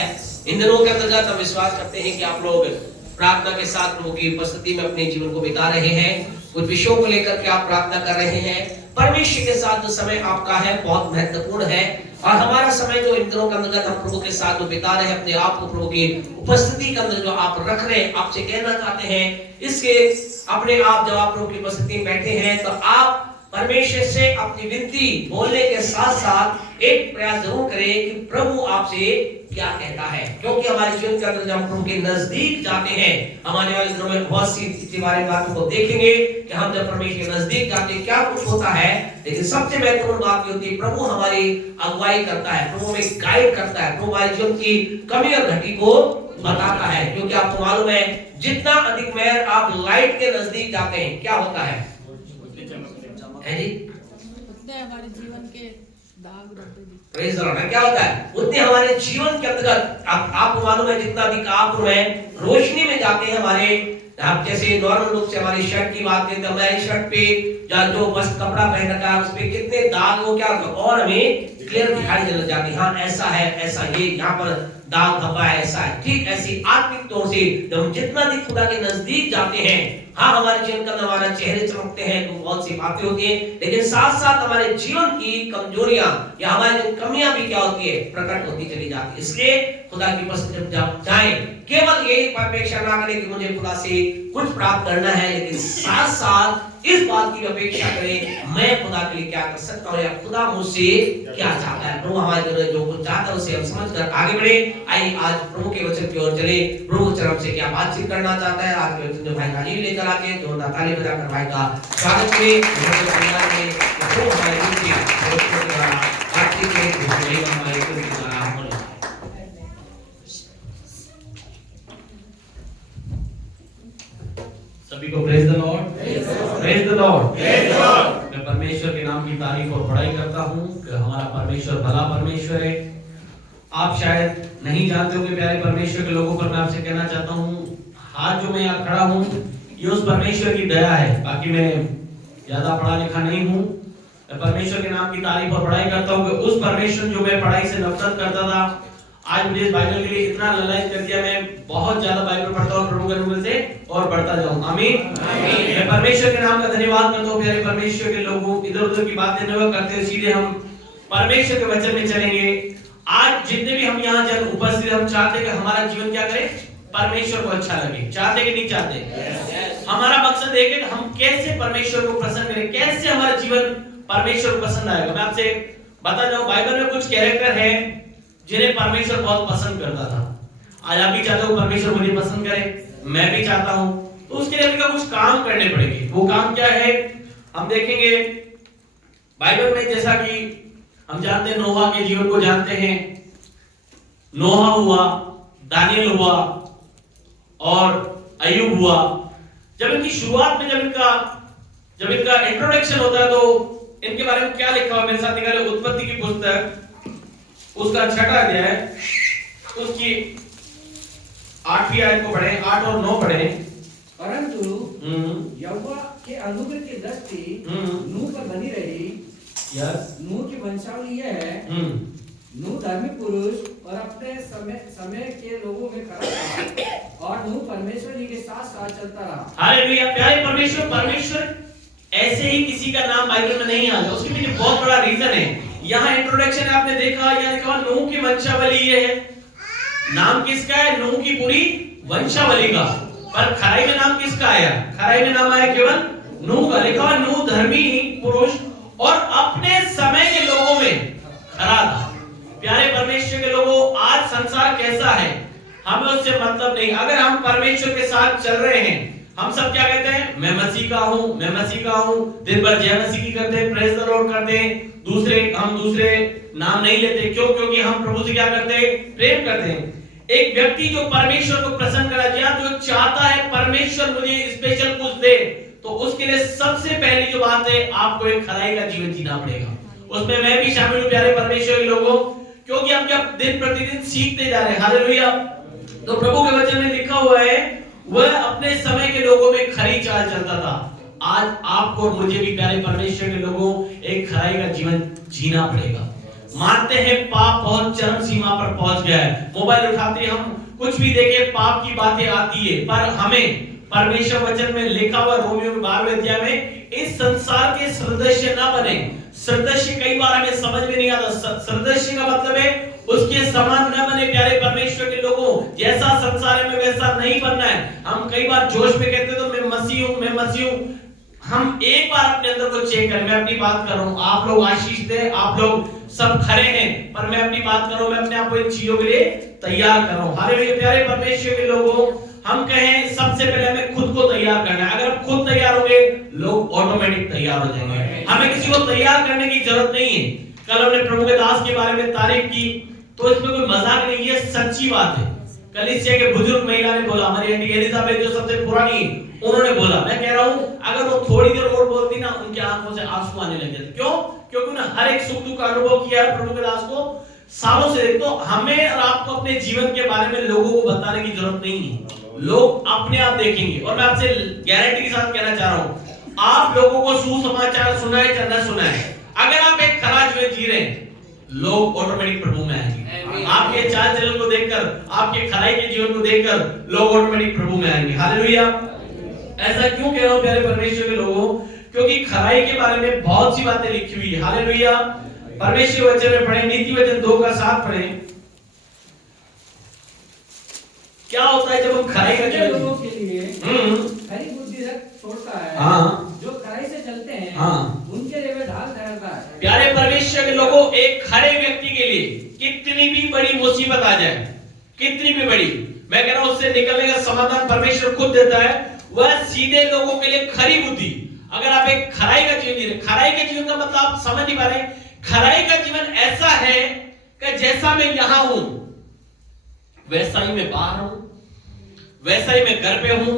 इन दिनों के अंतर्गत हम विश्वास करते हैं कि आप लोग प्रार्थना के साथ प्रभु की उपस्थिति में अपने जीवन को बिता रहे हैं। कुछ विषयों को लेकर के आप प्रार्थना कर रहे हैं। परमेश्वर के साथ जो समय आपका है बहुत महत्वपूर्ण है और हमारा समय जो इन दिनों के अंतर्गत हम प्रभु के साथ जो बिता रहे हैं, अपने आप को प्रभु की उपस्थिति के अंदर जो आप रख रहे हैं, आपसे कहना चाहते हैं इसके अपने आप जब आप प्रभु की उपस्थिति में बैठे हैं तो आप परमेश्वर से अपनी विनती बोलने के साथ साथ एक प्रयास जरूर करें कि प्रभु आपसे क्या कहता है, क्योंकि हमारे जीवन के अंदर जब हम प्रभु के नजदीक जाते हैं, हमारे वाले दिनों में बहुत सी इसी बारे में बातों को देखेंगे कि हम जब परमेश्वर के नजदीक जाते हैं क्या कुछ होता है। लेकिन सबसे महत्वपूर्ण बात ये होती है प्रभु हमारी अगुवाई करता है, प्रभु हमें गाइड करता है, प्रभु हमारे जीवन की कमी और घटी को बताता है। क्योंकि आपको मालूम है जितना अधिक मेहर आप लाइट के नजदीक जाते हैं क्या होता है जी, उतने हमारे जीवन के दाग प्रेज़ द लॉर्ड। क्या होता है उतने हमारे जीवन के अंतर्गत आपको मालूम है जितना अधिक आप रोशनी में जाते हैं, हमारे आप जैसे नॉर्मल रूप से हमारी शर्ट की बात करें तो हमारी शर्ट पे जो बस कपड़ा पहन रखा है उस पे कितने दाग हो क्या और हमें क्लियर दिखाई देने लग जाती है। हाँ ऐसा है, ऐसा ये यहाँ पर दाग धब्बा है, ऐसा है। ठीक ऐसी आत्मिक तौर से जब हम जितना अधिक खुदा के नजदीक जाते हैं, हाँ हमारे जीवन का हमारा चेहरे चमकते हैं तो बहुत सी बातें होती हैं, लेकिन साथ साथ हमारे जीवन की कमजोरियां या हमारी जो कमियां भी क्या होती है प्रकट होती चली जाती है। इसलिए खुदा की उपस्थिति जब जाएं केवल यही अपेक्षा ना करें कि मुझे खुदा से कुछ प्राप्त करना है, लेकिन साथ साथ इस बात की अपेक्षा करें मैं खुदा के लिए क्या कर सकता हूँ या खुदा मुझसे क्या चाहता है। प्रभु हमारे जो कुछ चाहता है उसे हम समझकर आगे बढ़े। आइए आज प्रभु के वचन की ओर चले। प्रभु चरण से क्या बातचीत करना चाहता है आज के वचन जो भाई राजीव लेकर आके जो ताली बजाकर भाई का स्वागत करें। प्रभु हमारे बातचीत सभी को praise the Lord, praise the Lord. मैं परमेश्वर के नाम की तारीफ और बड़ाई करता हूँ कि हमारा परमेश्वर भला परमेश्वर है। आप शायद नहीं जानते होंगे प्यारे परमेश्वर के लोगों पर मैं आपसे कहना चाहता हूँ आज जो मैं यहाँ खड़ा हूँ ये उस परमेश्वर की दया है। बाकी मैं ज्यादा पढ़ा लिखा नहीं हूँ। मैं परमेश्वर के नाम की तारीफ और बड़ाई करता हूँ कि उस परमेश्वर जो मैं पढ़ाई से नफरत करता था आज मुझे इस बाइबल के लिए इतना ललायत कर दिया। मैं बहुत ज्यादा बाइबल पढ़ता हूँ प्रभु के अनुग्रह से और बढ़ता जाऊँ। आमीन। मैं परमेश्वर के नाम का धन्यवाद करता हूँ। प्यारे परमेश्वर के लोगों इधर उधर की बातें न करते हुए सीधे हम परमेश्वर के वचन में चलेंगे। आज जितने भी हम यहाँ जन उपस्थित हम चाहते कि हमारा जीवन क्या करे परमेश्वर को अच्छा लगे। चाहते कि नहीं चाहते? हमारा मकसद एक है कि हम कैसे परमेश्वर को प्रसन्न करें, कैसे हमारा जीवन परमेश्वर को पसंद आएगा। मैं आपसे बता जाऊं बाइबल में कुछ कैरेक्टर है जिन्हें परमेश्वर बहुत पसंद करता था। आज आप भी चाहते हो परमेश्वर मुझे पसंद करे, मैं भी चाहता हूं, तो उसके लिए हमें कुछ काम करने पड़ेंगे। वो काम क्या है हम देखेंगे बाइबल में। जैसा कि हम जानते हैं नोहा के जीवन को जानते हैं। नोहा हुआ, दानियल हुआ और अय्यूब हुआ। जब इनकी शुरुआत में जब इनका इंट्रोडक्शन होता है तो इनके बारे में क्या लिखा हुआ मेरे साथ निकाले उत्पत्ति की पुस्तक उसका 6वां अध्याय उसकी 8वीं आयत को पढ़ें, 8 और 9 पढ़ें। परंतु यहोवा के अनुग्रह की दृष्टि नूह पर बनी रही। नूह की वंशावली यह है नूह धर्मी पुरुष और अपने समय के लोगों में खड़ा था और नूह परमेश्वर जी के साथ साथ चलता रहा। हालेलुया। प्यारे परमेश्वर ऐसे ही किसी का नाम बाइबल में नहीं आता। उसके पीछे बहुत बड़ा रीजन है। यहाँ इंट्रोडक्शन आपने देखा, यहाँ लिखा नूह की वंशावली ये है। नाम किसका है? नूह की पूरी वंशावली का। पर खराई में नाम किसका आया? खराई में नाम आया केवल नूह का। लिखा नूह धर्मी पुरुष और अपने समय के लोगों में खरा था। प्यारे परमेश्वर के लोगों आज संसार कैसा है हमें उससे मतलब नहीं। अगर हम परमेश्वर के साथ चल रहे हैं हम सब क्या कहते हैं मैं मसीह का हूं, मैं मसीह का हूं। दिन भर जय मसीह की करते हैं, प्रेज द लॉर्ड करते हैं। हम दूसरे नाम नहीं लेते। क्यों? क्योंकि हम प्रभु से क्या करते हैं प्रेम करते हैं। एक व्यक्ति जो परमेश्वर को प्रसन्न करा जाए, जो चाहता है परमेश्वर मुझे स्पेशल कुछ दे, तो उसके लिए सबसे पहली जो बात है आपको एक खराई का जीवन जीना पड़ेगा। उसमें मैं भी शामिल हूं प्यारे परमेश्वर के लोगों, क्योंकि हम क्या दिन प्रतिदिन सीखते जा रहे हैं। हालेलुया। तो प्रभु के वचन में लिखा हुआ है वह अपने समय के लोगों में खरी चाल चलता था। आज आपको और मुझे भी प्यारे परमेश्वर के लोगों एक खराई का जीवन जीना पड़ेगा। मानते हैं पाप बहुत चरम सीमा पर पहुंच गया है। मोबाइल उठाते हम कुछ भी देखे पाप की बातें आती है, पर हमें परमेश्वर वचन में लिखा हुआ रोमियो के 12वें अध्याय में इस संसार के सदस्य ना बने। सदस्य कई बार हमें समझ में नहीं आता। सदस्य का मतलब है उसके समान न बने। प्यारे परमेश्वर के लोगों, जैसा संसार में वैसा नहीं बनना है। हम कई बार जोश में कहते तो मैं मसीह हूं, मैं मसीह हूं। हम एक बार अपने अंदर को चेक करें। मैं अपनी बात कर रहा हूं, आप लोग आशीष दे, आप लोग सब खड़े हैं, पर मैं अपनी बात कर रहा हूं, मैं अपने आप को इन चीजों के लिए तैयार कर रहा हूं। हालेलुया। प्यारे परमेश्वर के लोगों, हम कहें सबसे पहले हमें खुद को तैयार करना है। अगर हम खुद तैयार होंगे, लोग ऑटोमेटिक तैयार हो जाएंगे। हमें किसी को तैयार करने की जरूरत नहीं है। कल हमने प्रभु के दास के बारे में तारीफ की, तो इसमें कोई मजाक नहीं, ये सच्ची बात है। कलीसिया के बुजुर्ग महिला ने बोला, हमारी आंटी एलिजाबेथ जो सबसे पुरानी, उन्होंने बोला, मैं कह रहा हूं अगर वो थोड़ी देर और बोलती ना, उनकी आंखों से आंसू आने लग जाते। क्यों? क्योंकि उन्होंने हर एक सुख दुख का अनुभव किया है प्रभु के दास को सालों से। तो हमें और आपको अपने जीवन के बारे में लोगों को बताने की जरूरत नहीं है। लोग अपने आप देखेंगे। और मैं आपसे गारंटी के साथ कहना चाह रहा हूं, आप लोगों को सुसमाचार सुनाए या न सुनाए, अगर आप एक खरा जीवन जी रहे हैं, लोग ऑटोमेटिक प्रभु में आएंगे। आपके चाल चलन को देखकर, आपके खराई के जीवन को देखकर लोग ऑटोमेटिक प्रभु में आएंगे। हालेलुया। ऐसा क्यों कह रहा हूं प्यारे परमेश्वर के लोगों? क्योंकि खराई के बारे में बहुत सी बातें लिखी हुई है। हालेलुया। परमेश्वर वचन में पढ़े, नीति वचन 2:7 पढ़े। क्या होता है जब हम खराई का जीवन लोगों के लिए खरी बुद्धि रख छोड़ता है। हाँ। जो खराई से चलते हैं, हाँ, उनके लिए वे ढाल ठहरता है। प्यारे परमेश्वर के लोगों, एक खरे व्यक्ति के लिए कितनी भी बड़ी मुसीबत आ जाए, कितनी भी बड़ी, मैं कह रहा हूं उससे निकलने का समाधान परमेश्वर खुद देता है। वह सीधे लोगों के लिए खरी बुद्धि। अगर आप एक खराई का जीवन जी रहे, खराई के जीवन का मतलब आप समझ नहीं पा रहे। खराई का जीवन ऐसा है कि जैसा मैं यहां हूं, वैसा ही मैं बाहर हूं, वैसा ही मैं घर पे हूं,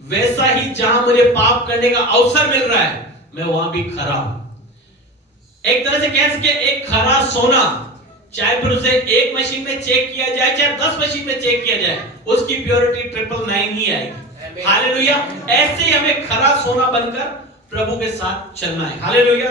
वैसा ही जहां मुझे पाप करने का अवसर मिल रहा है, मैं वहां भी खरा हूं। एक तरह से कह सके, एक खरा सोना, चाहे फिर उसे एक मशीन में चेक किया जाए, चाहे 10 मशीन में चेक किया जाए, उसकी प्योरिटी 999 ही आएगी। हालेलुया। ऐसे ही हमें खरा सोना बनकर प्रभु के साथ चलना है। हालेलुया।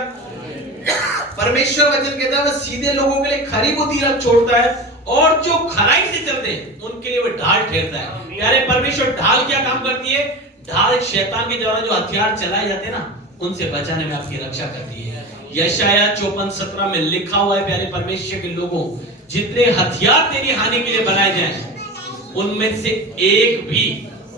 परमेश्वर वचन कहता है वह सीधे लोगों के लिए खरी बुद्धि रख छोड़ता है, और जो खराई से चलते हैं उनके लिए वो ढाल ठहरता है। प्यारे परमेश्वर, ढाल क्या काम करती है? ढाल शैतान के द्वारा जो हथियार चलाए जाते हैं ना, उनसे बचाने में आपकी रक्षा करती है। यशाया 54:17 में लिखा हुआ है, प्यारे परमेश्वर के लोगों, जितने हथियार तेरी हानि के लिए बनाए जाएं, उनमें से एक भी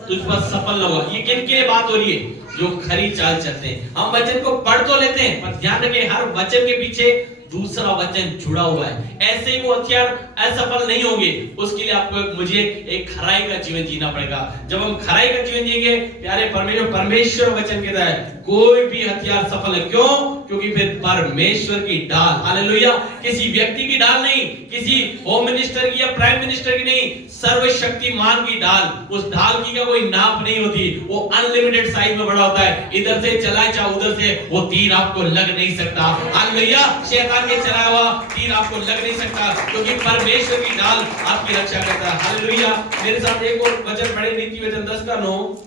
तुझ पर सफल न होगा। ये किन के लिए बात हो रही है? जो खरी चाल चलते हैं। हम वचन को पढ़ तो लेते हैं, पर ध्यान रखें हर वचन के पीछे दूसरा वचन जुड़ा हुआ है। ऐसे ही वो हथियार असफल नहीं होंगे। उसके लिए आपको मुझे एक खराई का जीवन जीना पड़ेगा। जब हम खराई का जीवन जिएंगे, प्यारे परमेश्वर वचन कहता है कोई भी हथियार सफल है। क्यों? क्योंकि फिर परमेश्वर की ढाल, हालेलुया, किसी व्यक्ति की ढाल नहीं, किसी होम मिनिस्टर की या प्राइम मिनिस्टर की नहीं, सर्वशक्तिमान की ढाल। उस ढाल की का कोई नाप नहीं होती, वो अनलिमिटेड साइज में बड़ा होता है। इधर से चलाए चाहे उधर से, वो तीर आपको लग नहीं सकता। हालेलुया। शैतान के चलाया हुआ तीर आपको लग नहीं सकता, क्योंकि परमेश्वर की ढाल आपकी रक्षा करता है। हालेलुया। मेरे साथ एक और वचन पढ़े, नीति वचन 10:9।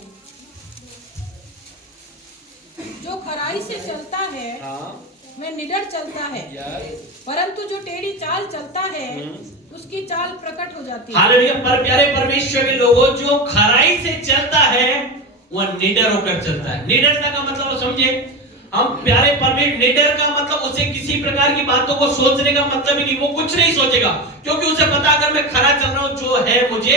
जो खराई से चलता है वह निडर चलता है, परंतु जो टेढ़ी चाल चलता है उसकी चाल प्रकट हो जाती है। हालेलुया। पर प्यारे परमेश्वर के लोगों, जो खराई से चलता है वह निडर होकर चलता है। निडरता का मतलब समझे हम, प्यारे परमेश्वर, निडर का मतलब उसे किसी प्रकार की बातों को सोचने का मतलब ही नहीं। वो कुछ नहीं सोचेगा, क्योंकि उसे पता अगर मैं खरा चल रहा हूं, जो है मुझे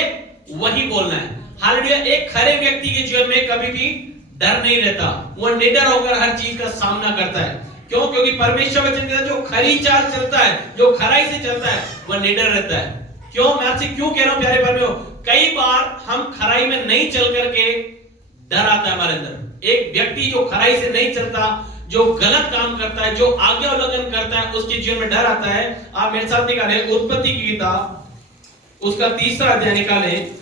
वही बोलना है। हालेलुया। एक खरे व्यक्ति के जीवन में कभी भी डर नहीं रहता। वो निडर होकर हर चीज का सामना करता है। क्यों? क्योंकि परमेश्वर वचन कहता है जो खरी चाल चलता है, जो खराई से चलता है, वह निडर रहता है। क्यों? मैं आपसे क्यों कह रहा हूं प्यारे परमेश्वर, कई बार हम खराई में नहीं चल करके डर आता है हमारे अंदर। एक व्यक्ति जो खराई से नहीं चलता, जो गलत काम करता है, जो आज्ञा उल्लंघन करता है, उसके जीवन में डर आता है। आप मेरे साथ निकालें उत्पत्ति की किताब, उसका 3रा अध्याय निकालें।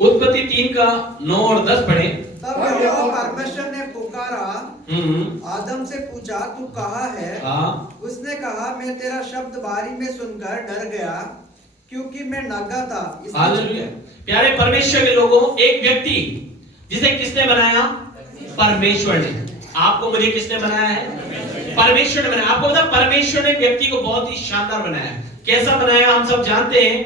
उत्पत्ति 3:9 और 10 पढ़े। तब यहोवा परमेश्वर ने पुकारा, आदम से पूछा तू कहाँ है? उसने कहा मैं तेरा शब्द बारी में सुनकर डर गया, क्योंकि मैं नंगा था। हालेलुया। प्यारे परमेश्वर के लोगों, एक व्यक्ति जिसे किसने बनाया? परमेश्वर ने। आपको मुझे किसने बनाया है? परमेश्वर ने बनाया। आपको पता, परमेश्वर ने व्यक्ति को बहुत ही शानदार बनाया। कैसा बनाया हम सब जानते हैं।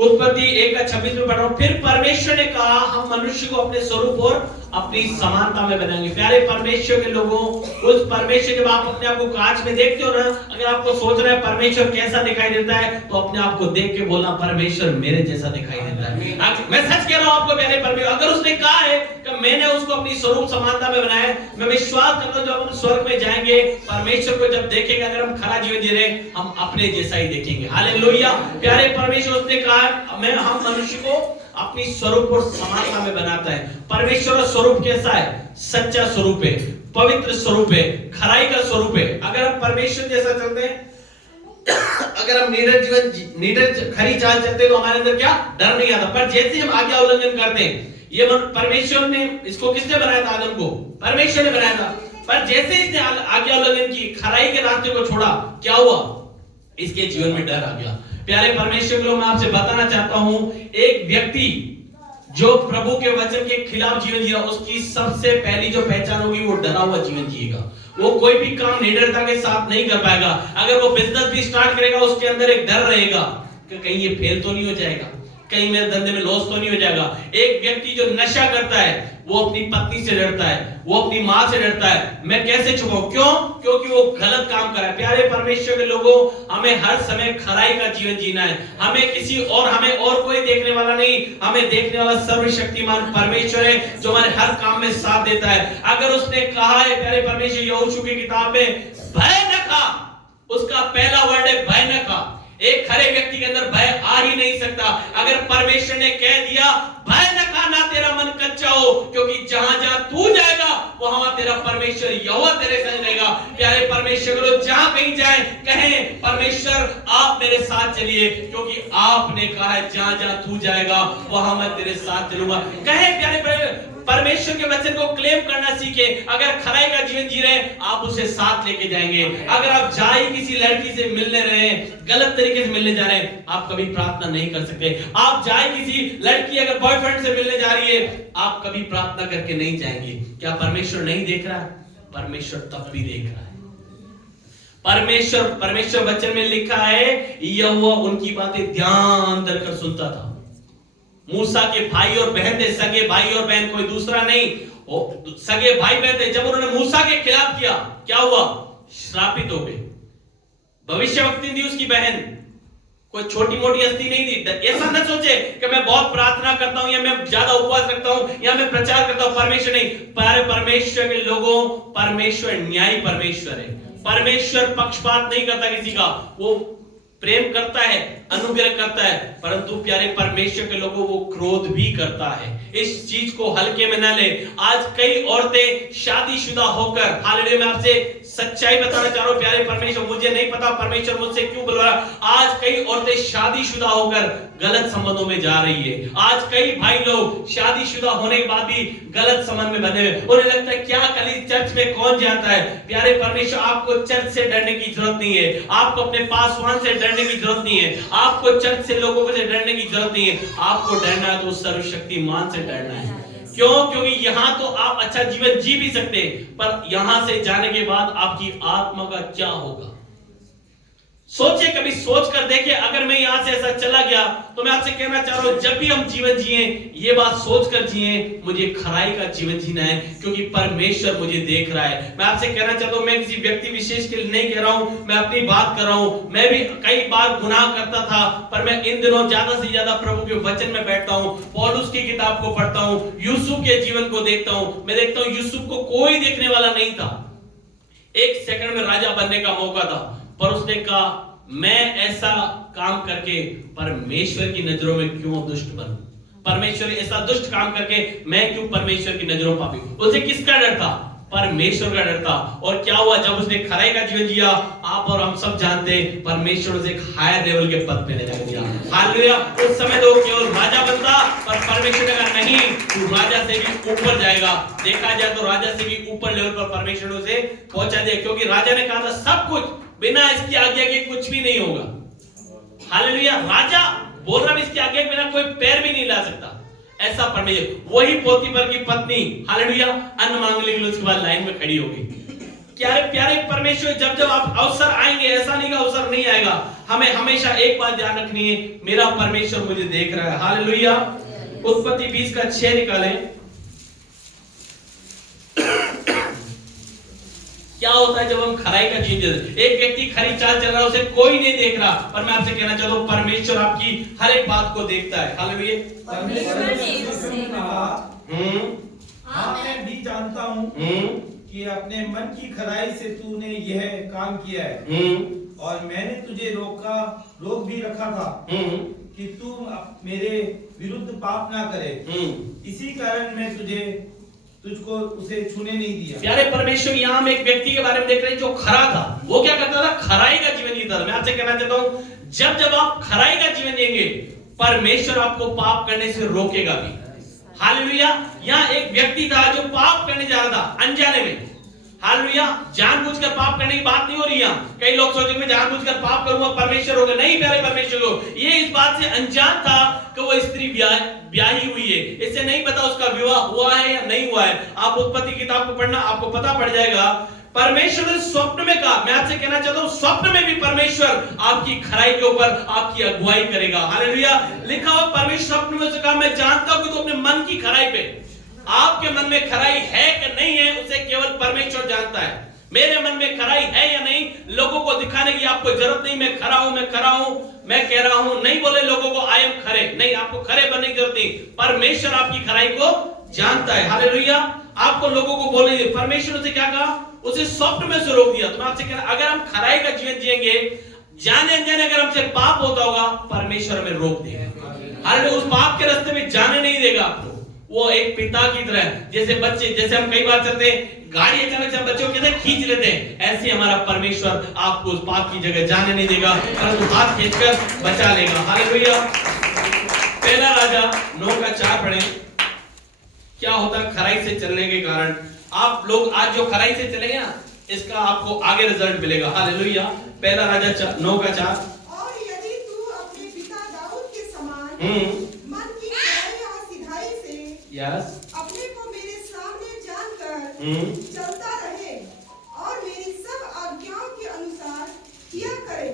उत्पत्ति 1:26 में पढ़ो, फिर परमेश्वर ने कहा हम मनुष्य को अपने स्वरूप और अपनी समानता में बनाएंगे। प्यारे परमेश्वर के लोगों, उस परमेश्वर जब आप अपने आप को कांच में देखते हो ना, अगर आपको सोचना है परमेश्वर कैसा दिखाई देता है, तो अपने आप को देख के बोलना परमेश्वर मेरे जैसा दिखाई देता है। मैं सच कह रहा हूं आपको प्यारे परमेश्वर, अगर उसने कहा है कि मैंने उसको अपनी स्वरूप समानता में बनाया है, मैं विश्वास करता हूं जब हम स्वर्ग में जाएंगे, परमेश्वर को जब देखेंगे, अगर हम खरा जीवन जी रहे, हम अपने जैसा ही देखेंगे। हालेलुया। प्यारे परमेश्वर, उसने कहा हम मनुष्य को अपनी स्वरूप और समानता में बनाता है। परमेश्वर का स्वरूप कैसा है? सच्चा स्वरूप है, पवित्र स्वरूप है, खराई का स्वरूप है। अगर हम परमेश्वर जैसा चलते हैं, अगर हम निडर खरी चाल चलते हैं, तो हमारे अंदर क्या डर नहीं आता। पर जैसे हम आज्ञा उल्लंघन करते हैं, ये परमेश्वर ने, इसको किसने बनाया था? आदम को परमेश्वर ने बनाया था। पर जैसे इसने आज्ञा उल्लंघन की, खराई के रास्ते को छोड़ा, क्या हुआ? इसके जीवन में डर आ गया। प्यारे परमेश्वर के लोग, मैं आपसे बताना चाहता हूं, एक व्यक्ति जो प्रभु के वचन के खिलाफ जीवन जिएगा, उसकी सबसे पहली जो पहचान होगी, वो डरा हुआ जीवन जिएगा। वो कोई भी काम निडरता के साथ नहीं कर पाएगा। अगर वो बिजनेस भी स्टार्ट करेगा, उसके अंदर एक डर रहेगा कि कहीं ये फेल तो नहीं हो जाएगा, कहीं मेरे धंधे में लॉस तो नहीं हो जाएगा। एक व्यक्ति जो नशा करता है, वो अपनी पत्नी से डरता है, वो अपनी मां से डरता है, मैं कैसे छुपाऊं? क्यों? क्योंकि वो गलत काम कर रहा है। प्यारे परमेश्वर के लोगों, हमें हर समय खराई का जीवन जीना है। हमें किसी और, हमें और कोई देखने वाला नहीं, हमें देखने वाला सर्वशक्तिमान परमेश्वर है, जो हमारे हर काम में साथ देता है। अगर उसने कहा है, प्यारे परमेश्वर, यहोशू की किताब में, भय न खा, उसका पहला वर्ड है भय न खा। एक खरे व्यक्ति के अंदर भय आ ही नहीं सकता। अगर परमेश्वर ने कह दिया भय न खा, ना तेरा मन कच्चा हो, क्योंकि जहां जहां तू जाएगा, वहां तेरा परमेश्वर यहोवा तेरे संग रहेगा। प्यारे परमेश्वर को जहां कहीं जाए, कहें परमेश्वर आप मेरे साथ चलिए, क्योंकि आपने कहा है जहां जहां तू जाएगा, वहां मैं तेरे साथ चलूंगा। कहें प्यारे परमेश्वर के वचन को क्लेम करना सीखे। अगर खराई का जीवन जी रहे हैं, आप उसे साथ लेके जाएंगे। अगर आप जाए किसी लड़की से मिलने रहे हैं, गलत तरीके से मिलने जा रहे हैं, आप कभी प्रार्थना नहीं कर सकते। आप जाए किसी लड़की अगर बॉयफ्रेंड से मिलने जा रही है, आप कभी प्रार्थना करके नहीं जाएंगे। क्या परमेश्वर नहीं देख रहा है? परमेश्वर तब भी देख रहा है। परमेश्वर वचन में लिखा है, यहोवा उनकी बातें ध्यान देकर सुनता था। मूसा के भाई और बहन थे, सगे भाई और बहन, कोई दूसरा नहीं, सगे भाई बहन थे। जब उन्होंने मूसा के खिलाफ किया, क्या हुआ? श्रापित हो गए। भविष्यवक्ता थी उसकी बहन, कोई छोटी मोटी हस्ती नहीं थी। ऐसा न सोचे कि मैं बहुत प्रार्थना करता हूं, या मैं ज्यादा उपवास रखता हूं, या मैं प्रचार करता हूं। परमेश्वर नहीं, परमेश्वर के लोगों, परमेश्वर न्यायी परमेश्वर है। परमेश्वर पक्षपात नहीं करता किसी का, वो प्रेम करता है, अनुग्रह करता है, परंतु प्यारे परमेश्वर के लोगों, वो क्रोध भी करता है। इस चीज को हल्के में न ले। आज कई औरतें शादीशुदा होकर, हालेलुया, मैं आपसे सच्चाई बताना चाह रहा हूं प्यारे परमेश्वर, मुझे नहीं पता परमेश्वर मुझसे क्यों बुला रहा। आज कई औरतें शादीशुदा होकर गलत संबंधों में जा रही है। आज कई भाई लोग शादीशुदा होने के बाद भी गलत संबंध में बंधे हुए। उन्हें लगता है क्या कल चर्च में कौन जाता है? प्यारे परमेश्वर, आपको चर्च से डरने की जरूरत नहीं है, आपको अपने पासवान से डरने की जरूरत नहीं है, आपको चर्च से लोगों से डरने की जरूरत नहीं है। आपको डरना है तो सर्वशक्तिमान से डरना है। क्यों? क्योंकि यहां तो आप अच्छा जीवन जी भी सकते हैं, पर यहां से जाने के बाद आपकी आत्मा का क्या होगा? सोचे, कभी सोच कर देखे। अगर मैं यहां से ऐसा चला गया, तो मैं आपसे कहना चाह रहा हूं, जब भी हम जीवन जिए, ये बात सोच कर जिए, मुझे खराई का जीवन जीना है, क्योंकि परमेश्वर मुझे देख रहा है। मैं आपसे कहना चाहता हूं, मैं किसी व्यक्ति विशेष के लिए नहीं कह रहा हूं, मैं अपनी बात कर रहा हूं। मैं भी कई बार गुनाह करता था, पर मैं इन दिनों ज्यादा से ज्यादा प्रभु के वचन में बैठता हूं, पौलुस की किताब को पढ़ता हूं, यूसुफ के जीवन को देखता हूं। मैं देखता हूं यूसुफ को कोई देखने वाला नहीं था, एक सेकंड में राजा बनने का मौका था, पर उसने कहा मैं ऐसा काम करके परमेश्वर की नजरों में क्यों दुष्ट बनूं? परमेश्वर ऐसा दुष्ट काम करके मैं क्यों परमेश्वर की नजरों पापी? उसे किसका डर था? परमेश्वर का डर था। और क्या हुआ? जब उसने खराई का जीवन जिया, आप और हम सब जानते हैं, परमेश्वर उसे एक हायर लेवल के पद पे ले जाकर हालेलुया। उस समय तो केवल राजा बनता, पर परमेश्वर ने कहा नहीं, तू राजा से भी ऊपर जाएगा। देखा जाए तो राजा से भी ऊपर लेवल पर परमेश्वर ने उसे पहुंचा दिया, क्योंकि राजा ने कहा था सब कुछ बिना इसकी आज्ञा के कुछ भी नहीं होगा। हालेलुया। राजा बोल रहा है इसकी आज्ञा के बिना कोई पैर भी नहीं ला सकता। ऐसा परमेश्वर, वही पोतीफर की पत्नी हालेलुया अन्न मांगने के लिए उसके बाद लाइन में खड़ी हो गई। प्यारे प्यारे परमेश्वर, जब जब आप अवसर आएंगे, ऐसा नहीं का अवसर नहीं आएगा, हमें हमेशा एक बात ध्यान रखनी है, मेरा परमेश्वर मुझे देख रहा है। हालेलुया। उत्पत्ति 20 का 6 निकालें। क्या होता है जब हम खराई का जीवन जीते? एक व्यक्ति खरी चाल चल रहा है, उसे कोई नहीं देख रहा, पर मैं आपसे कहना चाहता हूं परमेश्वर आपकी हर एक बात को देखता है। हालेलुया। परमेश्वर ने उससे कहा, हाँ मैं भी जानता हूँ कि अपने मन की खराई से तूने यह काम किया है, और मैंने तुझे रोक भी रखा था कि तू मेरे विरुद्ध पाप ना करे, इसी कारण मैं तुझको उसे छूने नहीं दिया। प्यारे परमेश्वर, यहाँ हम एक व्यक्ति के बारे में देख रहे हैं जो खरा था। वो क्या करता था? खराई का जीवन जीता था। मैं आपसे कहना चाहता हूँ, जब जब आप खराई का जीवन जिएंगे, परमेश्वर आपको पाप करने से रोकेगा भी। हालेलुया। यहाँ एक व्यक्ति था जो पाप करने जा रहा था अनजाने में। हालेलुया। जानबूझकर पाप करने की बात नहीं हो रही है। कई लोग सोचेंगे मैं जानबूझकर पाप करूंगा परमेश्वर होगा। नहीं प्यारे परमेश्वर को, ये इस बात से अनजान था कि वो स्त्री ब्याही हुई है। इसे नहीं पता उसका विवाह हुआ है या नहीं हुआ है। आप उत्पत्ति किताब को पढ़ना, आपको पता पड़ जाएगा। परमेश्वर ने स्वप्न में कहा, मैं आपसे कहना चाहता हूं, स्वप्न में भी परमेश्वर आपकी खराई के ऊपर आपकी अगुवाई करेगा। हालेलुया। लिखा हुआ परमेश्वर स्वप्न में से कहा, मैं जानता हूं कि तू अपने मन की खराई पे, आपके मन में खराई है कि नहीं है, उसे केवल परमेश्वर जानता है। मेरे मन में खराई है या नहीं, लोगों को दिखाने की आपको जरूरत नहीं। मैं खरा हूं, मैं खरा हूं, मैं कह रहा हूं, नहीं बोले लोगों को आई एम खरे, नहीं, आपको खरे बनने की जरूरत नहीं। परमेश्वर आपकी खराई को जानता है। हालेलुया। आपको लोगों को बोलने दे। परमेश्वर ने क्या कहा? उसे स्वप्न में से रोक दिया। तो मैं आपसे कह रहा, अगर हम खराई का जीवन जिएंगे, जाने अनजाने अगर हमसे पाप होता होगा, परमेश्वर हमें रोक देगा। हालेलुया। उस पाप के रास्ते में जाने नहीं देगा आपको। वो एक पिता की तरह, जैसे बच्चे, जैसे हम कई बार चलते हैं, गाड़ी अचानक से हम बच्चों की तरह खींच लेते हैं, ऐसे हमारा परमेश्वर आपको उस पाप की जगह जाने नहीं देगा, परंतु हाथ खींचकर बचा लेगा। हालेलुया। पहला राजा 9 का 4 पढ़ें। क्या होता है खराई से चलने के कारण? आप लोग आज जो खराई से चलेंगे ना, इसका आपको आगे रिजल्ट मिलेगा। हालेलुया। पहला राजा 9 का 4। और यदि तू अपने पिता दाऊद के समान मन की खराई और सिधाई से अपने को मेरे सामने जानकर चलता रहे, और मेरी सब आज्ञाओं के अनुसार किया करे,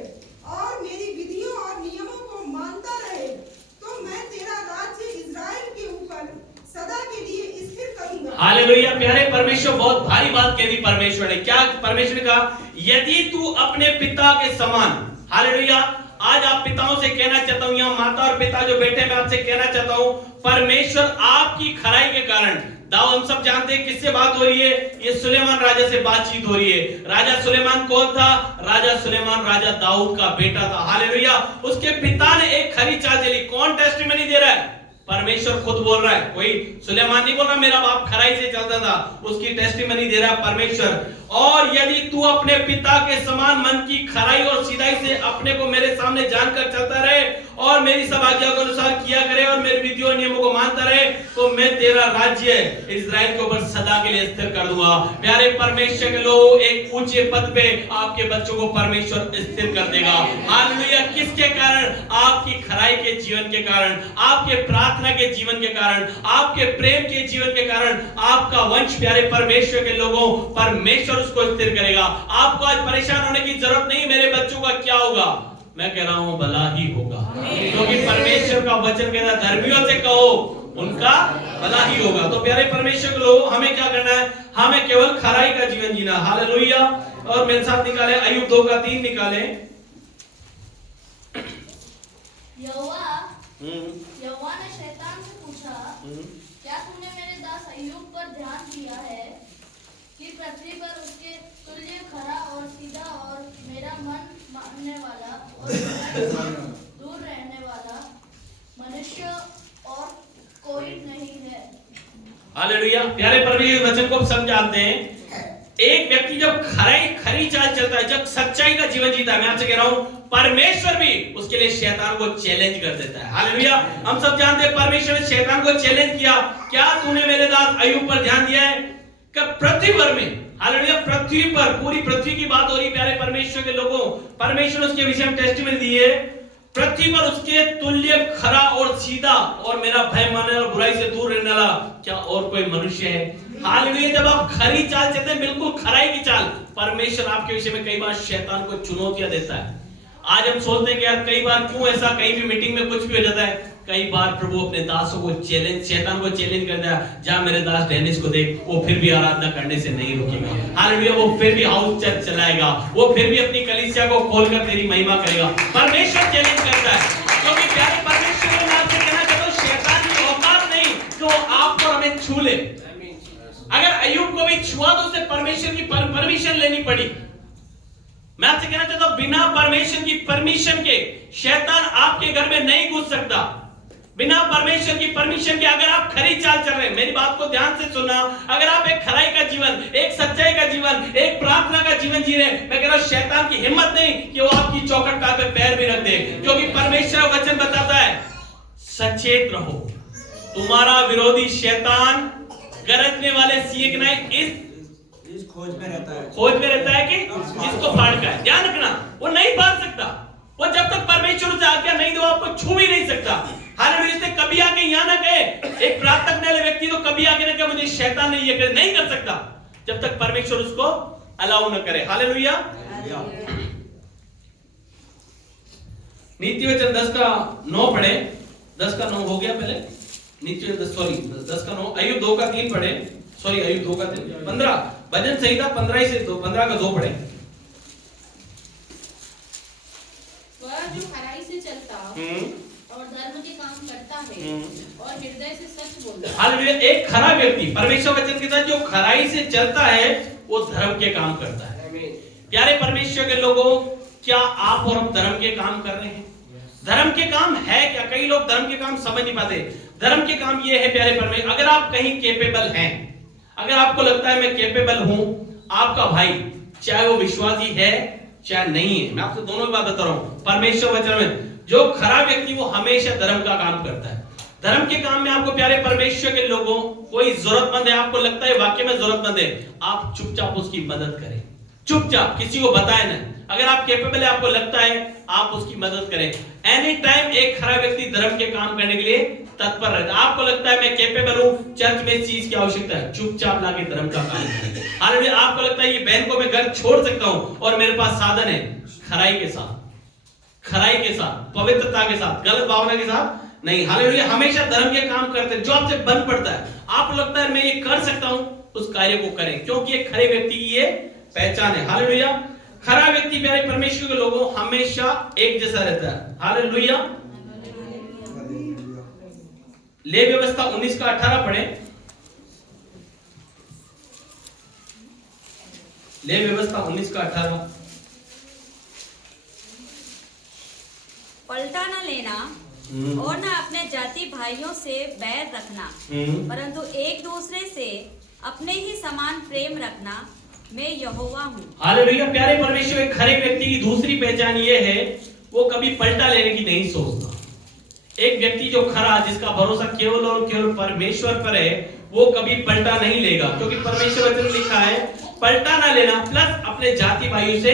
और मेरी विधियों और नियमों को मानता रहे, तो मैं तेरा राज्य इज़राइल के ऊपर सदा के लिए स्थिर करूंगा। हालेलुया। प्यारे परमेश्वर बहुत भारी बात कह दी परमेश्वर ने। क्या परमेश्वर ने कहा? यदि तू अपने पिता के समान। हालेलुया। आज आप पिताओं से कहना चाहता हूं, यहाँ माता और पिता जो बैठे, मैं आपसे कहना चाहता हूं, परमेश्वर आपकी खराई के कारण, दाऊद, हम सब जानते हैं किससे बात हो रही है, ये सुलेमान राजा से बातचीत हो रही है। राजा सुलेमान कौन था? राजा सुलेमान राजा दाऊद का बेटा था। हालेलुया। उसके पिता ने एक खरी चाल चली। कौन टेस्टिमनी दे रहा है? परमेश्वर खुद बोल रहा है। कोई सुलेमान नहीं बोल रहा मेरा बाप खराई से चलता था, उसकी टेस्टिमनी दे रहा है परमेश्वर। और यदि तू अपने पिता के समान मन की खराई और सीधाई से अपने को मेरे सामने जानकर चलता रहे, और मेरी सब आज्ञा के अनुसार किया करे, और मेरे विधियों नियमों को मानता रहे, तो मैं तेरा राज्य इज़राइल के ऊपर सदा के लिए स्थिर कर दूंगा। प्यारे परमेश्वर के लोग, एक ऊंचे पद पे आपके बच्चों को परमेश्वर स्थिर कर देगा। हालेलुया। किसके कारण? आपकी खराई के जीवन के कारण, आपके प्रार्थना के जीवन के कारण, आपके प्रेम के जीवन के कारण, आपका वंश प्यारे परमेश्वर के लोगों, परमेश्वर उसको स्थिर करेगा। आपको आज परेशान होने की जरूरत नहीं, मेरे बच्चों का क्या होगा। मैं कह रहा हूं भला ही होगा, क्योंकि परमेश्वर का वचन कहता है, धर्मियों से कहो उनका भला ही होगा। तो प्यारे परमेश्वर के लोग, हमें क्या करना है? हमें केवल खराई का जीवन जीना। हालेलुया। और मेरे साथ निकाले अय्यूब 2 का 3 निकाले। यहोवा ने शैतान से पूछा, क्या तूने मेरे दास अय्यूब पर ध्यान दिया है कि पृथ्वी पर उसके तुल्य खरा और सीधा और मेरा मन मानने वाला और दूर रहने वाला मनुष्य और कोई नहीं है। हालेलुया। प्यारे परमेश्वर वचन को समझाते हैं। एक व्यक्ति जब खरी चाल चलता है, जब सच्चाई का जीवन जीता है, मैं आपसे कह रहा हूं, परमेश्वर भी उसके लिए शैतान को चैलेंज कर देता है। हालेलुया। हम सब जानते हैं परमेश्वर ने शैतान को चैलेंज किया, क्या तूने मेरे दास अय्यूब पर ध्यान दिया है? कि पृथ्वी भर में, हालेलुया, पृथ्वी पर, पूरी पृथ्वी की बात हो रही प्यारे परमेश्वर के लोगों, परमेश्वर उसके विषय में टेस्टिमनी दी है। पृथ्वी पर उसके तुल्य खरा और सीधा और मेरा भय मानने वाला, बुराई से दूर रहने वाला क्या और कोई मनुष्य है? हालेलुया। जब आप खरी चाल चलते हैं, बिल्कुल खराई की चाल, परमेश्वर आपके विषय में कई बार शैतान को चुनौतियां देता है। आज हम सोचते हैं कि यार कई बार क्यों ऐसा, कहीं भी मीटिंग में कुछ भी हो जाता है। कई बार प्रभु अपने दासों को चैलेंज, शैतान को चैलेंज करता है, जहां मेरे दास डेनिस को देख, वो फिर भी आराधना करने से नहीं रुकेगा। हालेलुया। वो फिर भी हाउस चर्च चलाएगा, वो फिर भी अपनी कलीसिया को खोलकर तेरी महिमा करेगा। परमेश्वर चैलेंज करता है, क्योंकि प्यारे परमेश्वर ने आपसे कहना चाहता हूं, शैतान की औकात नहीं तो आप और हमें छू ले। अगर अय्यूब को भी छुआ तो उसे परमेश्वर की परमिशन लेनी पड़ी। मैं आपसे कहना चाहता हूं, बिना परमेश्वर की परमिशन के शैतान आपके घर में नहीं घुस सकता। बिना परमेश्वर की परमिशन के अगर आप खरी चाल चल रहे हैं, मेरी बात को ध्यान से सुनना, अगर आप एक खराई का जीवन, एक सच्चाई का जीवन, एक प्रार्थना का जीवन जी रहे हैं, मैं कह रहा हूं शैतान की हिम्मत नहीं कि वो आपकी चौखट पे पैर भी रख दे, क्योंकि परमेश्वर का वचन बताता है, सचेत रहो, तुम्हारा विरोधी शैतान गरजने वाले सिंह की नहीं इस खोज में रहता है कि इसको फाड़ का है। ध्यान रखना, वो नहीं फाड़ सकता, वो जब तक परमेश्वर उसे आज्ञा नहीं दे, आपको छू भी नहीं सकता। हालेलुया। इसने कभी आके यहां ना कहे, एक प्रार्थना करने वाले व्यक्ति तो कभी आके ना कहे मुझे शैतान ने ये नहीं कर सकता, जब तक परमेश्वर उसको अलाउ न करे। हालेलुया। नीति वचन 10:9 पढ़े। 10:9 हो गया पहले। नीति वचन 10:9। अय्यूब 2:3 पढ़े। सॉरी, अय्यूब 2:3 15 भजन संहिता 15:2 पढ़े। वह जो खराई से चलता और धर्म के काम करता है और हृदय से सच बोलता है। हालेलुया। एक खरा व्यक्ति परमेश्वर वचन के साथ जो खराई से चलता है वो धर्म के काम करता है। प्यारे परमेश्वर के लोगों, क्या आप और हम धर्म के काम कर रहे हैं? धर्म के काम है क्या? कई लोग धर्म के काम समझ नहीं पाते। धर्म के काम ये है प्यारे परमेश्वर, अगर आप कहीं कैपेबल हैं, अगर आपको लगता है मैं कैपेबल हूं, आपका भाई चाहे वो विश्वासी है चाहे नहीं है, मैं आपसे दोनों की बात बता रहा हूं, परमेश्वर वचन में जो खरा व्यक्ति वो हमेशा धर्म का काम करता है। धर्म के काम में आपको प्यारे परमेश्वर के लोगों, कोई जरूरतमंद है, आपको लगता है वाकई में जरूरतमंद है, आप चुपचाप उसकी मदद करें, चुपचाप, किसी को बताएं ना। अगर आप कैपेबल है, आपको लगता है, आप उसकी मदद करें। एनी टाइम एक खरा व्यक्ति धर्म के काम करने के लिए तत्पर रहता है। आपको लगता है मैं कैपेबल हूं, चर्च में इस चीज की आवश्यकता है, चुपचाप लाके धर्म का काम करें। हालेलुया। आपको लगता है ये बहन को मैं घर छोड़ सकता हूं और मेरे पास साधन है, खराई के साथ, खराई के साथ, पवित्रता के साथ, गलत भावना के साथ नहीं। हालेलुया। हमेशा धर्म के काम करते हैं, जो आपसे बन पड़ता है, आपको लगता है मैं ये कर सकता हूं, उस कार्य को करें, क्योंकि एक खरे व्यक्ति की ये पहचान है। हालेलुया। खरा व्यक्ति प्यारे परमेश्वर के लोगों हमेशा एक जैसा रहता है। हालेलुया। ले व्यवस्था 19:18 पढ़े। ले व्यवस्था 19:18। पलटा न लेना और न अपने जाति भाइयों से बैर रखना, परंतु एक दूसरे से अपने ही समान प्रेम रखना, मैं यहोवा हूँ। हालेलुया। प्यारे परमेश्वर के खरे व्यक्ति की दूसरी पहचान ये है, वो कभी पलटा लेने की नहीं सोचता। एक व्यक्ति जो खरा, जिसका भरोसा केवल और केवल परमेश्वर पर है, वो कभी पलटा नहीं लेगा, क्योंकि परमेश्वर वचन लिखा है पलटा ना लेना, प्लस अपने जाति भाइयों से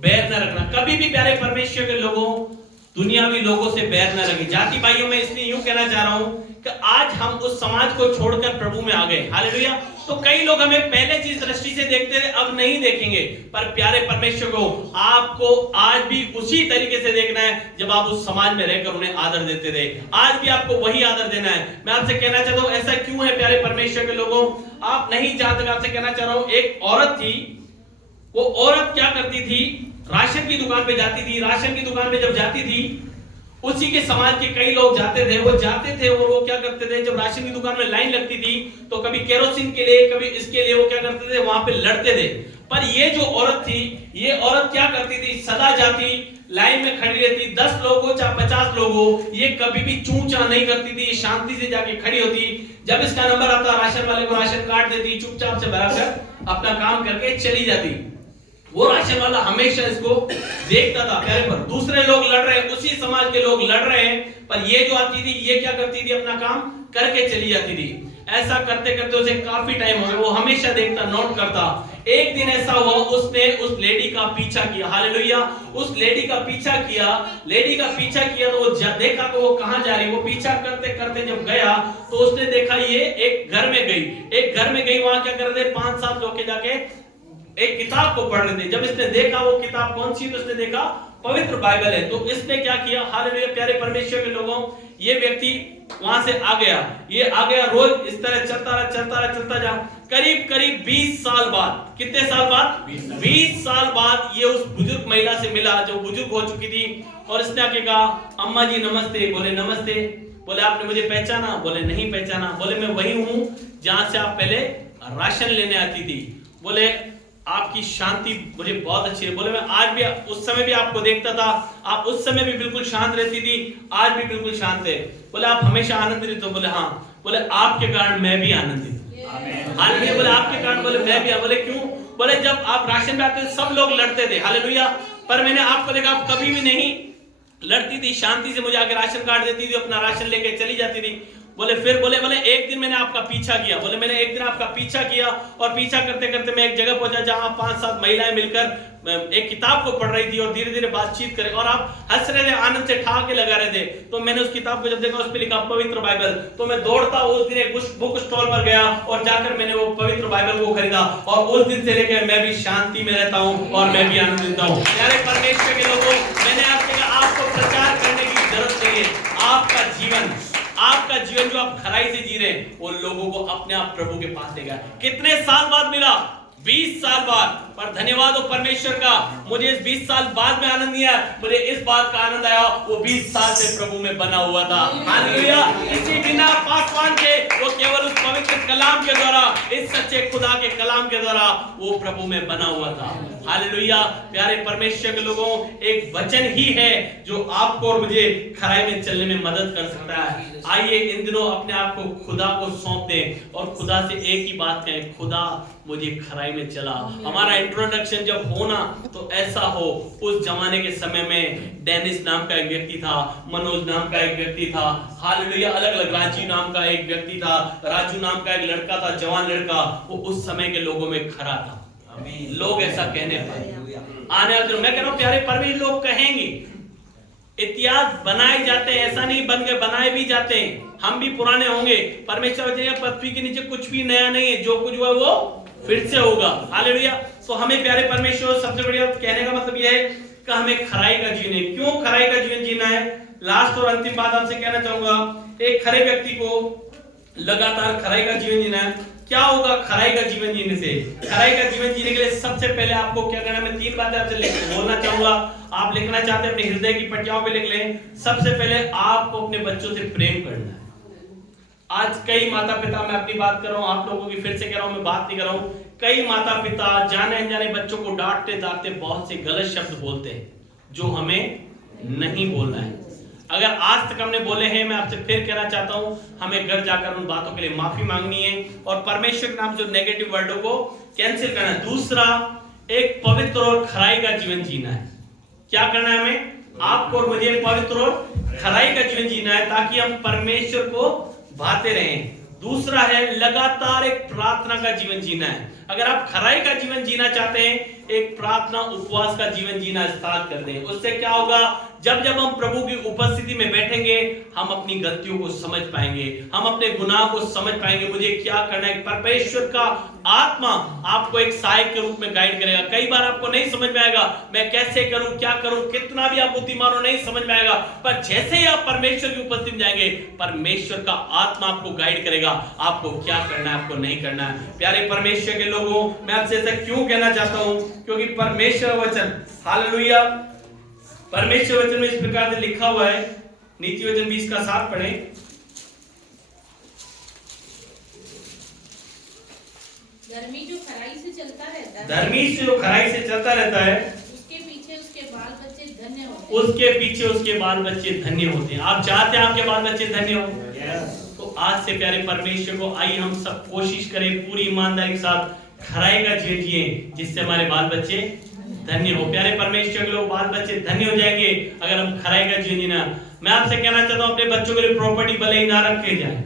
बैर न रखना। कभी भी प्यारे परमेश्वर के लोगों दुनियावी लोगों से बैर न रखें। जाति भाइयों में इसलिए यूं कहना चाह रहा हूं कि आज हम उस समाज को छोड़कर प्रभु में आ गए। हालेलुया। तो कई लोग हमें पहले जिस दृष्टि से देखते थे अब नहीं देखेंगे, पर प्यारे परमेश्वर को आपको आज भी उसी तरीके से देखना है जब आप उस समाज में रहकर उन्हें आदर देते थे। आज भी आपको वही आदर देना है। मैं आपसे कहना चाहता हूं, ऐसा क्यों है प्यारे परमेश्वर के लोगों, आप नहीं जानते। मैं आपसे कहना चाह रहा हूं, एक औरत थी, वो औरत क्या करती थी, राशन की दुकान पे जाती थी। राशन की दुकान पे जब जाती थी, उसी के समाज के कई लोग जाते थे, वो जाते थे और वो क्या करते थे, जब राशन की दुकान में लाइन लगती थी तो कभी केरोसिन के लिए, कभी इसके लिए, वो क्या करते थे, वहां पे लड़ते थे। पर ये जो औरत थी, ये औरत क्या करती थी, सदा जाती, लाइन में खड़ी रहती, 10 लोग हो चाहे 50 लोग हो, ये कभी भी चूं चां नहीं करती थी, शांति से जाके खड़ी होती। जब इसका नंबर आता, राशन वाले को राशन काट देती, चुपचाप से भराकर अपना काम करके चली जाती। वो राशन वाला हमेशा इसको देखता था। प्यारे पर दूसरे लोग लड़ रहे हैं, उसी समाज के लोग लड़ रहे हैं, पर ये जो आती थी, ये क्या करती थी, अपना काम करके चली जाती थी। ऐसा करते करते उसे काफी टाइम हो गया, वो हमेशा देखता, नोट करता। एक दिन ऐसा हुआ, उसने उस लेडी का पीछा किया, हालेलुया, उस लेडी का पीछा किया, लेडी का पीछा किया तो वो देखा तो वो कहां जा रही। वो पीछा करते करते जब गया तो उसने देखा ये एक घर में गई, एक घर में गई, वहां क्या कर रहे थे, 5-7 लोग के जाके एक किताब को पढ़ रहे थे। जब इसने देखा वो किताब कौन सी, तो इसने देखा पवित्र बाइबल है। तो इसने क्या किया, हालेलुया प्यारे परमेश्वर के लोगों, ये व्यक्ति वहां से आ गया, ये आ गया, रोज इस तरह चलता जा। करीब 20 साल बाद, कितने साल बाद, 20 साल बाद ये उस बुजुर्ग महिला से मिला जो बुजुर्ग हो चुकी थी। और इसने आके कहा, अम्मा जी नमस्ते। बोले नमस्ते। बोले आपने मुझे पहचाना? बोले नहीं पहचाना। बोले मैं वही हूं जहां से आप पहले राशन लेने आती थी। बोले आपकी शांति मुझे बहुत अच्छी है। बोले मैं आज भी, उस समय भी आपको देखता था, आप उस समय भी बिल्कुल शांत रहती थी, आज भी बिल्कुल शांत है। बोले आप हमेशा आनंदित हो? बोले हाँ। बोले आपके कारण मैं भी आनंदित हूं। हालेलुया। बोले आपके कारण? बोले मैं भी। बोले क्यों? बोले जब आप राशन में आते थे सब लोग लड़ते थे, हालेलुया, पर मैंने आपको देखा आप कभी भी नहीं लड़ती थी, शांति से मुझे आके राशन कार्ड देती थी, अपना राशन लेके चली जाती थी। बोले फिर बोले एक दिन मैंने आपका पीछा किया। बोले मैंने एक दिन आपका पीछा किया और पीछा करते करते मैं एक जगह पहुंचा जहां 5-7 महिलाएं मिलकर एक किताब को पढ़ रही थी और धीरे धीरे बातचीत करे और आप हंस रहे थे, आनंद से ठहाके लगा रहे थे। तो मैंने उस किताब को जब देखा, उस पे लिखा पवित्र बाइबल, तो मैं दौड़ता उस दिन एक बुक स्टॉल पर गया और जाकर मैंने वो पवित्र बाइबल को खरीदा और उस दिन से लेकर मैं भी शांति में रहता हूं और मैं भी आनंदित हूं। प्यारे परमेश्वर के लोगों, मैंने आपसे कहा आपको प्रचार करने की जरूरत नहीं है। आपका जीवन जो आप खराई से जी रहे हैं वो लोगों को अपने आप प्रभु के पास लेगा। कितने साल बाद मिला? 20 साल बाद। पर धन्यवाद हो परमेश्वर का, मुझे इस 20 साल बाद में आनंद नहीं आया, मुझे इस बात का आनंद आया वो 20 साल से प्रभु में बना हुआ था। हालेलुया। इसी बिना पासवान के वो केवल उस पवित्र कलाम के द्वारा, इस सच्चे खुदा के कलाम के द्वारा वो प्रभु में बना हुआ था। हालेलुया। प्यारे परमेश्वर के लोगों, एक वचन ही है जो आपको और मुझे खराई में चलने में मदद कर सकता है। आइए इन दिनों अपने आप को खुदा को सौंप दें और खुदा से एक ही बात कहें, खुदा मुझे खराई में चला। हमारा इंट्रोडक्शन जब होना तो ऐसा हो, उस जमाने के समय में डेनिस नाम का एक व्यक्ति था, मनोज नाम का एक व्यक्ति था, हालेलुया, अलग अलग, राजीव नाम का एक व्यक्ति था, राजू नाम का एक लड़का था, जवान लड़का, वो उस समय के लोगों में खड़ा था। लोग ऐसा कहने पाए। आने वाले दिनों मैं कह रहा हूं प्यारे परमेश्वर, लोग कहेंगे, इतिहास बनाए जाते हैं, ऐसा नहीं बन गए, बनाए भी जाते हैं, हम भी पुराने होंगे। परमेश्वर पृथ्वी के नीचे कुछ भी नया नहीं है, जो कुछ हुआ वो फिर से होगा। हालेलुया। तो हमें प्यारे परमेश्वर, सबसे बढ़िया कहने का मतलब यह है कि हमें खराई का जीवन है। क्यों खराई का जीवन जीना है? लास्ट और अंतिम बात आपसे कहना चाहूंगा, एक खरे व्यक्ति को लगातार खराई का जीवन जीना है। क्या होगा खराई का जीवन जीने से? खराई का जीवन जीने के लिए सबसे पहले आपको क्या करना है? मैं 3 बातें आपसे बोलना चाहूंगा, आप लिखना चाहते हैं अपने हृदय की पटियाओं पे लिख लें। सबसे पहले आपको अपने बच्चों से प्रेम करना है। आज कई माता पिता, मैं अपनी बात कर रहा हूं, आप लोगों की फिर से कह रहा हूं, मैं बात नहीं कर रहा हूं, कई माता पिता जाने अनजाने बच्चों को डांटते डांटते बहुत से गलत शब्द बोलते हैं जो हमें नहीं बोलना है। अगर आज तक हमने बोले हैं, मैं आपसे फिर कहना चाहता हूं, हमें घर जाकर उन बातों के लिए माफी मांगनी है और परमेश्वर के नाम से नेगेटिव वर्डों को कैंसिल करना है। दूसरा, एक पवित्र और खराई का जीवन जीना है। क्या करना है हमें? आपको और मुझे पवित्र और खराई का जीवन जीना है ताकि हम परमेश्वर को भाते रहें। दूसरा है लगातार एक प्रार्थना का जीवन जीना है। अगर आप खराई का जीवन जीना चाहते हैं, एक प्रार्थना उपवास का जीवन जीना स्टार्ट कर दें। उससे क्या होगा? जब जब हम प्रभु की उपस्थिति में बैठेंगे, हम अपनी गलतियों को समझ पाएंगे, हम अपने गुनाह को समझ पाएंगे, मुझे क्या करना है। परमेश्वर का आत्मा आपको एक सहायक के रूप में गाइड करेगा। कई बार आपको नहीं समझ में आएगा, मैं कैसे करूं, क्या करूं, कितना भी आप बुद्धिमान हो, नहीं समझ में आएगा, पर जैसे ही आप परमेश्वर की उपस्थिति में जाएंगे, परमेश्वर का आत्मा आपको गाइड करेगा, आपको क्या करना है, आपको नहीं करना है। प्यारे परमेश्वर के लोगों, मैं आपसे ऐसा क्यों कहना चाहता हूं? क्योंकि परमेश्वर वचन, हालेलुया, परमेश्वर वचन में इस प्रकार से लिखा हुआ है, नीति वचन 20 का 7 पढ़ें। धर्मी जो खराई से चलता रहता है, धर्मी से जो खराई से चलता रहता है, उसके पीछे उसके बाल बच्चे धन्य होते हैं। उसके पीछे उसके बाल बच्चे धन्य होते हैं। आप चाहते हैं आपके बाल बच्चे धन्य हो? तो आज से प्यारे परमेश्वर को, आइए हम सब कोशिश करें पूरी ईमानदारी के साथ खराई का जीवन जिए, जिससे हमारे बाल बच्चे धन्य हो। प्यारे परमेश्वर के लोग, बाल बच्चे धन्य हो जाएंगे अगर हम खराई का जीवन जीना। मैं आपसे कहना चाहता हूं, अपने बच्चों के लिए प्रॉपर्टी भले ही ना रखे जाए,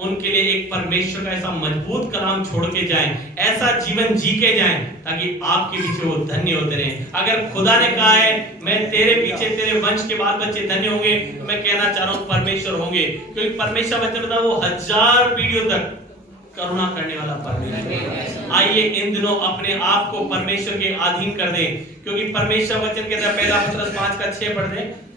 उनके लिए एक परमेश्वर का ऐसा मजबूत कलाम छोड़ के जाएं, ऐसा जीवन जी के जाएं ताकि आपके पीछे वो धन्य होते रहें। अगर खुदा ने कहा है मैं तेरे पीछे, तेरे वंश के बाल बच्चे धन्य होंगे, तो मैं कहना चाह रहा हूं परमेश्वर होंगे, क्योंकि परमेश्वर वचन बताओ वो 1000 पीढ़ियों तक करुणा करने वाला परमेश्वर। आइए इन दिनों अपने आप को परमेश्वर के अधीन कर दें, क्योंकि परमेश्वर वचन कहता है, पहला पत्रस 5:6 पढ़ दें।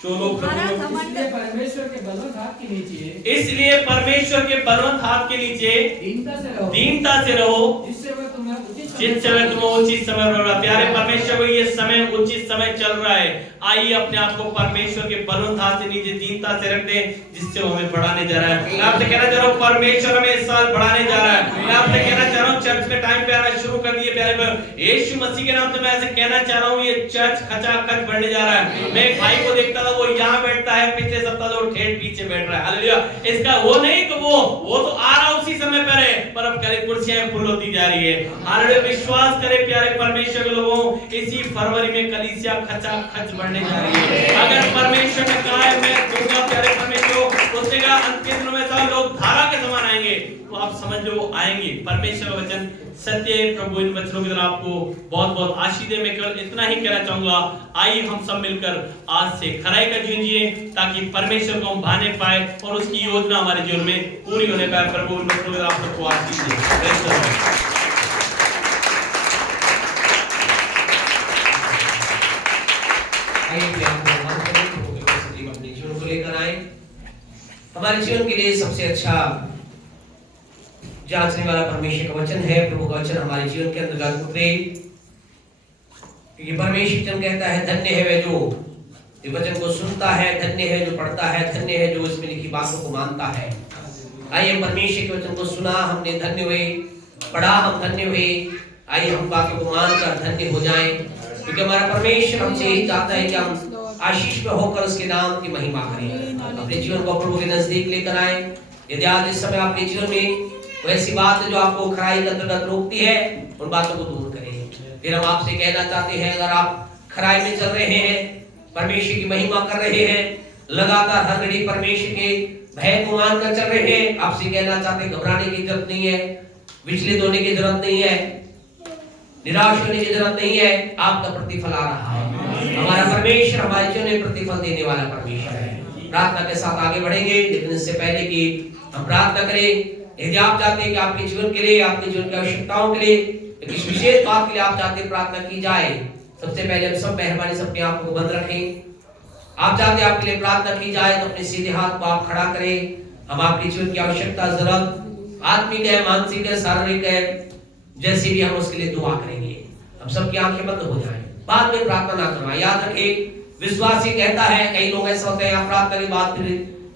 इसलिए परमेश्वर के बलवंत हाथ के नीचे, इसलिए परमेश्वर के बलवंत हाथ के नीचे दीनता से रहो, जिससे वह तुम्हें उचित समय पर। प्यारे परमेश्वर को ये समय उचित समय चल रहा है। आइए अपने आप को परमेश्वर के बलवंत हाथ के नीचे दीनता से रख दें, जिससे वो हमें बढ़ाने जा रहा है। मैं आपसे कहना चाह रहा हूँ परमेश्वर हमें इस साल बढ़ाने जा रहा है। मैं आपसे कहना चाह रहा हूँ चर्च में टाइम पे आना शुरू कर दिए प्यारे, यीशु मसीह के नाम से मैं ऐसे कहना चाह रहा हूँ ये चर्च खचाखच बढ़ने जा रहा है। मैं एक भाई को देखता था, वो यहाँ बैठता है, पिछले सप्ताह तो ठेठ पीछे बैठ रहा है। हालेलुया। इसका वो नहीं कि वो तो आ रहा उसी समय पर है, पर अब करे कुर्सियां फुल होती जा रही है। हालेलुया। विश्वास करें प्यारे परमेश्वर के लोगों, इसी फरवरी में कलीसिया खचाखच बढ़ने जा रही है। अगर परमेश्वर ने कहा है मैं दूंगा प्यारे परमेश्वर, उसने कहा अंतिम दिनों में सब लोग धारा के समान आएंगे, तो आप समझ लो वो आएंगे। परमेश्वर का वचन सत्य है। प्रभु इन वचनों की तरह आपको बहुत बहुत आशीष दे। मैं केवल इतना ही कहना चाहूंगा, आइए हम सब मिलकर आज से खराई का जीवन जिए, ताकि परमेश्वर को हम भाने पाए और उसकी योजना हमारे जीवन में पूरी होने पाए। प्रभु इन वचनों की तरह आप सबको आशीष दे। अपने जीवन को लेकर आए। हमारे जीवन के लिए सबसे अच्छा जांचने वाला परमेश्वर का वचन है। प्रभु का वचन हमारे जीवन के अंतर्गत उतरे, क्योंकि परमेश्वर वचन कहता है धन्य है वह जो इस वचन को सुनता है, धन्य है जो पढ़ता है, धन्य है जो इसमें लिखी बातों को मानता है। आइए परमेश्वर के वचन को सुना हमने, धन्य हुए, पढ़ा हम धन्य हुए। आइए हम बातों को मानकर धन्य हो जाएं, क्योंकि हमारा परमेश्वर हमसे यही चाहता है कि हम आशीष में होकर उसके नाम की महिमा करें। अपने जीवन को प्रभु के नजदीक लेकर आए। यदि आज इस समय आपके जीवन में वैसी बात है जो आपको खराई के अंतर्गत रोकती है, उन बातों को दूर करें। फिर हम आपसे कहना चाहते हैं, अगर आप खराई में चल रहे हैं, परमेश्वर की महिमा कर रहे हैं, लगातार हर घड़ी परमेश्वर के भय को मानकर चल रहे हैं, आपसे कहना चाहते हैं घबराने की जरूरत नहीं है, विचलित होने की जरूरत नहीं है, निराश होने की जरूरत नहीं है। आपका प्रतिफल आ रहा है। हमारा परमेश्वर हमारे जीवन में प्रतिफल देने वाला परमेश्वर है। प्रार्थना के साथ आगे बढ़ेंगे, लेकिन इससे पहले कि हम प्रार्थना करें, यदि आप चाहते हैं कि आपके जीवन के लिए, आपके जीवन की आवश्यकताओं के लिए, किसी विशेष बात के लिए आप चाहते हैं प्रार्थना की जाए, सबसे पहले हम सब मेहरबानी से अपने आप को बंद रखें। आप चाहते हैं आपके लिए प्रार्थना की जाए तो अपने सीधे हाथ को आप खड़ा करें। हम आपके जीवन की आवश्यकता, जरूरत, आत्मिक है, मानसिक है, शारीरिक है, जैसे भी हम उसके लिए दुआ करेंगे। हम सबकी आंखें बंद हो जाएं, बाद में प्रार्थना ना करना। याद रखें, विश्वास ही कहता है, कई लोग ऐसे होते हैं यहाँ प्रार्थना के बाद फिर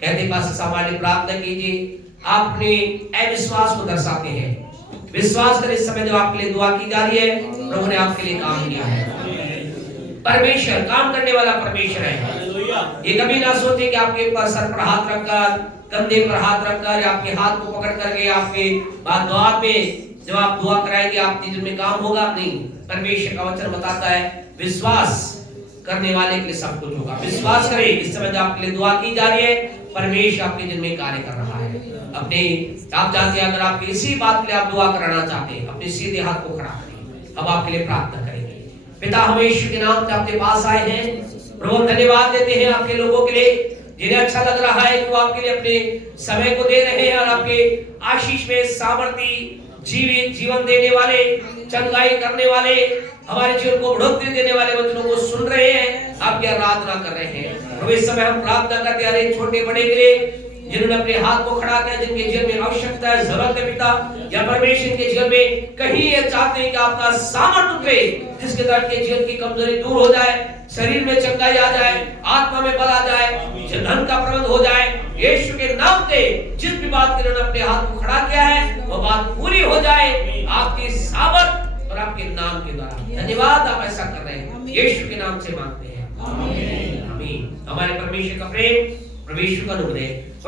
कहते पास सामान्य प्रार्थना कीजिए, आप अपने अविश्वास को दर्शाते हैं। विश्वास करें, इस समय जब आपके लिए दुआ की जा रही है, प्रभु ने आपके लिए काम किया है। परमेश्वर काम करने वाला परमेश्वर है। ये कभी ना सोचे कि आपके ऊपर सर पर हाथ रखकर, कंधे पर हाथ रखकर, आपके हाथ को पकड़ करके आपके बाद दुआ में जब आप दुआ कराएंगे आपके जीवन में काम होगा। नहीं, परमेश्वर का वचन बताता है विश्वास करने वाले के लिए सब कुछ होगा। विश्वास करें, इस समय जब आपके लिए दुआ की जा रही है, परमेश्वर आपके जीवन में कार्य कर रहा है। अपने आप चाहते हैं, अगर आप किसी बात के लिए आप दुआ कराना चाहते हैं, अपने सीधे हाथ को खड़ा करें। अब आपके लिए प्रार्थना करेंगे। पिता, हम यीशु के नाम से आपके पास आए हैं। प्रभु धन्यवाद देते हैं आपके लोगों के लिए, जिन्हें अच्छा लग रहा है कि वो आपके लिए अपने समय को दे रहे हैं और आपके आशीष में सामर्थ्य जीवन देने वाले, चंगाई करने वाले, हमारे जीवन को बढ़ोतरी देने वाले वचनों को सुन रहे हैं, आपकी आराधना कर रहे हैं। प्रभु इस समय हम प्रार्थना करते हैं हर छोटे बड़े के लिए, जिन्होंने अपने हाथ को खड़ा किया, जिनके जीवन में आवश्यकता है, जरूरत है पिता, या परमेश्वर के जीवन में कहीं ये चाहते हैं कि आपका सामर्थ्य उतरे, जिसके द्वारा के जीवन की कमजोरी दूर हो जाए, शरीर में चंगाई आ जाए, आत्मा में बल आ जाए, धन का प्रबंध हो जाए। यीशु के नाम से जिस भी बात के लिए अपने हाथ को खड़ा किया है, वो बात पूरी हो जाए आपकी सामर्थ और आपके नाम के द्वारा। धन्यवाद, आप ऐसा कर रहे हैं, यीशु के नाम से मांगते हैं, आमीन। हमारे परमेश्वर का प्रेम, परमेश्वर का अनुग्रह